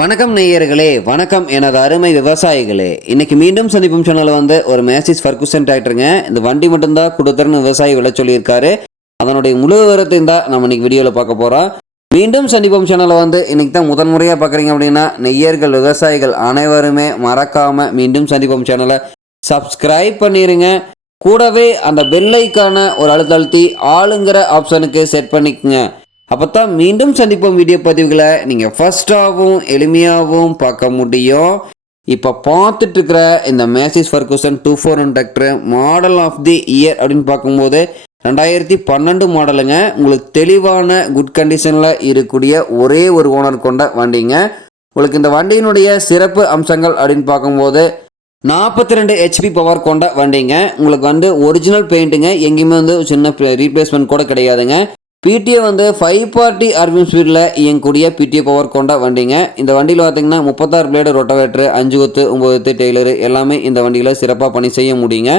வணக்கம் நேயர்களே, வணக்கம் எனது அருமை விவசாயிகளே. இன்னைக்கு மீண்டும் சந்திப்பும் சேனல்ல ஒரு மேசிஸ் ஃபர்குசன் டிராக்டருங்க. இந்த வண்டி மட்டும்தான் கொடுத்துருன்னு விவசாயி விலை சொல்லியிருக்காரு. அதனுடைய முழு விவரத்தை தான் நம்ம இன்னைக்கு வீடியோவில் பார்க்க போகிறோம். மீண்டும் சந்திப்பும் சேனலை இன்னைக்கு தான் முதன் முறையாக பார்க்குறீங்க அப்படின்னா நெய்யர்கள் விவசாயிகள் அனைவருமே மறக்காமல் மீண்டும் சந்திப்பும் சேனலை சப்ஸ்கிரைப் பண்ணிடுங்க. கூடவே அந்த பெல்லைக்கான ஒரு அழுத்தி ஆளுங்கிற ஆப்ஷனுக்கு செட் பண்ணிக்கங்க. அப்போ தான் மீண்டும் சந்திப்போம் வீடியோ பதிவுகளை நீங்கள் ஃபஸ்ட்டாகவும் எளிமையாகவும் பார்க்க முடியும். இப்போ பார்த்துட்டு இருக்கிற இந்த Massey Ferguson 241 tractor model of the year அப்படின்னு பார்க்கும்போது 2012 மாடலுங்க. உங்களுக்கு தெளிவான குட் கண்டிஷனில் இருக்கக்கூடிய ஒரே ஒரு ஓனர் கொண்ட வண்டிங்க. உங்களுக்கு இந்த வண்டியினுடைய சிறப்பு அம்சங்கள் அப்படின்னு பார்க்கும்போது 42 ஹெச்பி பவர் கொண்ட வண்டிங்க. உங்களுக்கு ஒரிஜினல் பெயிண்ட்டுங்க, எங்கேயுமே சின்ன ரீப்ளேஸ்மெண்ட் கூட கிடையாதுங்க. பிடிஏ 540 ஆர்பிஎம் ஸ்பீடில் இயங்கக்கூடிய பிடிஏ பவர் கொண்ட வண்டிங்க. இந்த வண்டியில் பார்த்தீங்கன்னா 36 பிளேடு ரொட்டவேட்ரு, 5 கொத்து 9 கொத்து டெய்லரு எல்லாமே இந்த வண்டியில் சிறப்பாக பணி செய்ய முடியுங்க.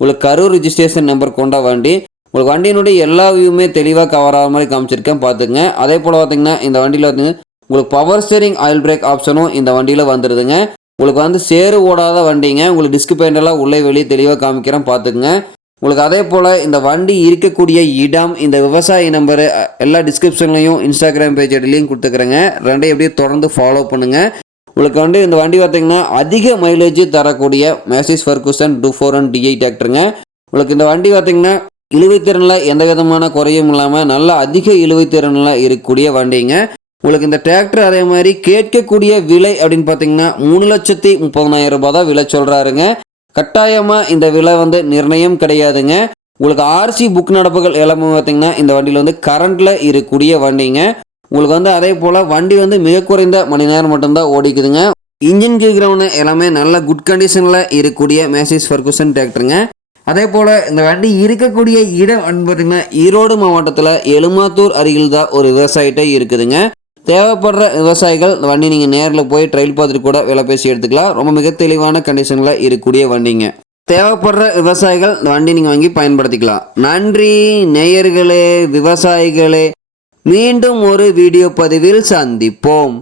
உங்களுக்கு கரூர் ரிஜிஸ்ட்ரேஷன் நம்பர் கொண்ட வண்டி. உங்களுக்கு வண்டியினுடைய எல்லா வியூமே தெளிவாக கவர் ஆகிற மாதிரி காமிச்சிருக்கேன், பார்த்துங்க. அதே போல் பார்த்தீங்கன்னா இந்த வண்டியில் உங்களுக்கு பவர் ஸ்டீரிங் ஆயில் பிரேக் ஆப்ஷனும் இந்த வண்டியில் வந்துடுதுங்க. உங்களுக்கு சேறு ஓடாத வண்டிங்க. உங்களுக்கு டிஸ்க் பெயிண்டெல்லாம் உள்ளே வெளியே தெளிவாக காமிக்கிறேன், பார்த்துக்குங்க. உங்களுக்கு அதே போல் இந்த வண்டி இருக்கக்கூடிய இடம், இந்த விவசாயி நம்பரு எல்லா டிஸ்கிரிப்ஷன்லையும் இன்ஸ்டாகிராம் பேஜ் லிங்க் கொடுத்துக்கிறேங்க. ரெண்டையும் எப்படியே தொடர்ந்து ஃபாலோ பண்ணுங்கள். உங்களுக்கு இந்த வண்டி பார்த்திங்கன்னா அதிக மைலேஜ் தரக்கூடிய மேசிஸ் ஃபர்குசன் 241 டிஐ டிராக்டருங்க. உங்களுக்கு இந்த வண்டி பார்த்திங்கன்னா இழுவைத்திறனில் எந்த விதமான குறையும் இல்லாமல் நல்ல அதிக இழுவைத்திறனில் இருக்கக்கூடிய வண்டிங்க. உங்களுக்கு இந்த டிராக்டர் அதே மாதிரி கேட்கக்கூடிய விலை அப்படின்னு பார்த்தீங்கன்னா 3,30,000 ரூபாய் தான் விலை சொல்கிறாருங்க. கட்டாயமாக இந்த விலை நிர்ணயம் கிடையாதுங்க. உங்களுக்கு ஆர்சி புக் நடப்புகள் எல்லாமே பார்த்தீங்கன்னா இந்த வண்டியில் கரண்டில் இருக்கக்கூடிய வண்டிங்க. உங்களுக்கு அதே போல் வண்டி மிக குறைந்த மணி நேரம் மட்டும்தான் ஓடிக்குதுங்க. இன்ஜின் கீழ்கிரவுண்ட் எல்லாமே நல்ல குட் கண்டிஷனில் இருக்கக்கூடிய மேசிஸ் ஃபர்குசன் டிராக்டருங்க. அதே போல் இந்த வண்டி இருக்கக்கூடிய இடம் பார்த்தீங்கன்னா ஈரோடு மாவட்டத்தில் எலுமாத்தூர் அருகில் தான் ஒரு விவசாயிட்டே இருக்குதுங்க. தேவைப்படுற விவசாயிகள் இந்த வண்டி நீங்கள் நேரில் போய் ட்ரையல் பார்த்துட்டு கூட விலை பேசி எடுத்துக்கலாம். ரொம்ப மிக தெளிவான கண்டிஷனில் இருக்கக்கூடிய வண்டிங்க. தேவைப்படுற விவசாயிகள் இந்த வண்டி நீங்கள் வாங்கி பயன்படுத்திக்கலாம். நன்றி நேயர்களே, விவசாயிகளே. மீண்டும் ஒரு வீடியோ பதிவில் சந்திப்போம்.